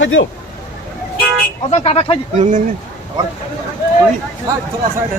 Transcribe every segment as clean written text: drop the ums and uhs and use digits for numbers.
খাই দিও অজন কাটা খাই দিও নে নে थोड़ा साइड है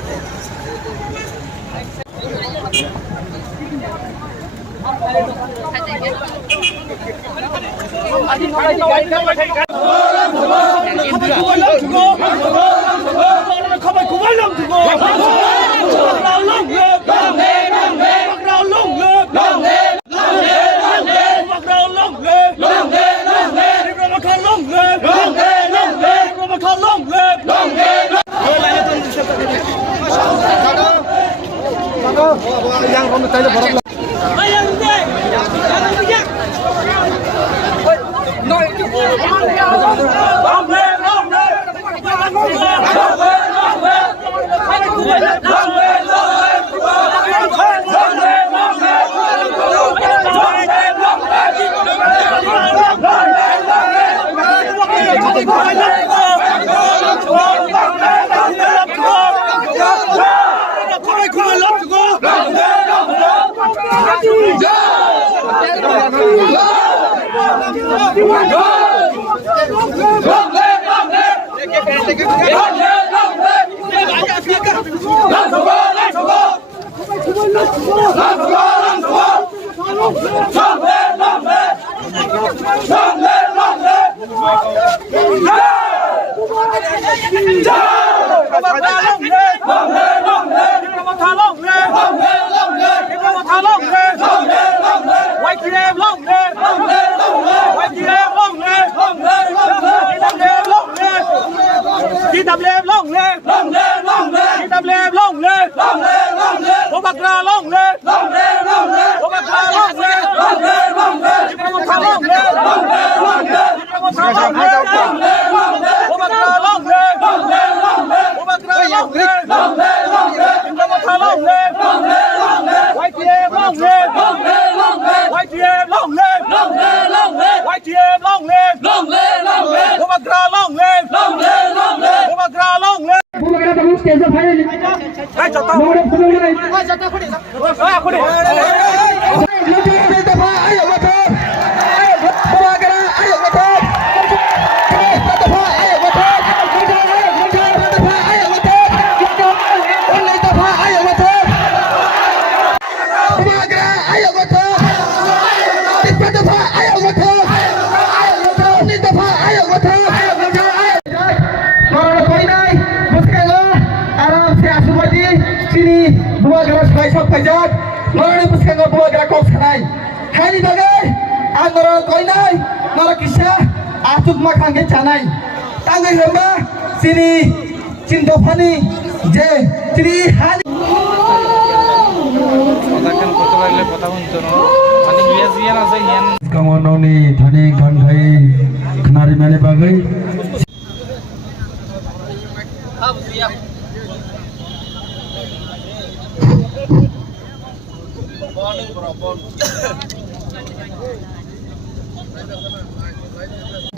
yang rom tay borok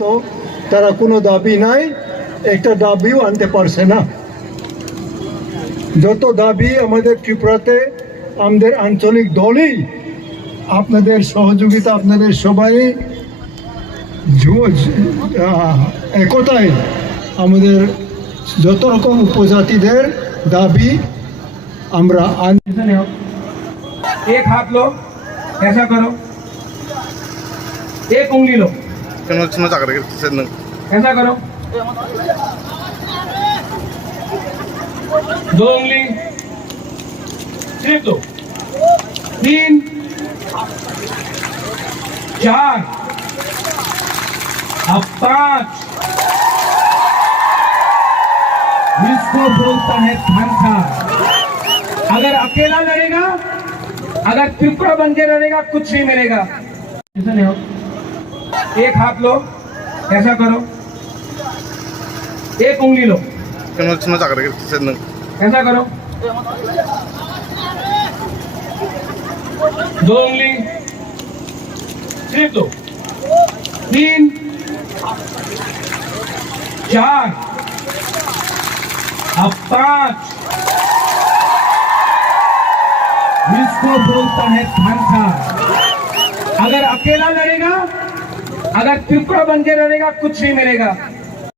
তো তারা কোনো দাবি নাই একটা দাবিও আনতে পারছে না যত দাবি আমাদের ত্রিপুরাতে আমাদের আঞ্চলিক দলই আপনাদের সহযোগিতা আপনাদের সবাই একতায় আমাদের যত রকম উপজাতিদের দাবি আমরা एक हाथ लो ऐसा करो एक उंगली लो ऐसा करो दो उंगली सिर्फ दो 3 4 अब 5 इसको बोलता है खानसा अगर अकेला लड़ेगा अगर त्रिपुरा बन के लड़ेगा कुछ नहीं मिलेगा ऐसा नहीं हो एक हाथ लो ऐसा करो एक उंगली लो ऐसा करो दो उंगली सिर्फ दो 3 4 अब 5 इसको बोलता है खानसा अगर अकेला लड़ेगा अगर त्रिपुरा बन के रहेगा कुछ नहीं मिलेगा।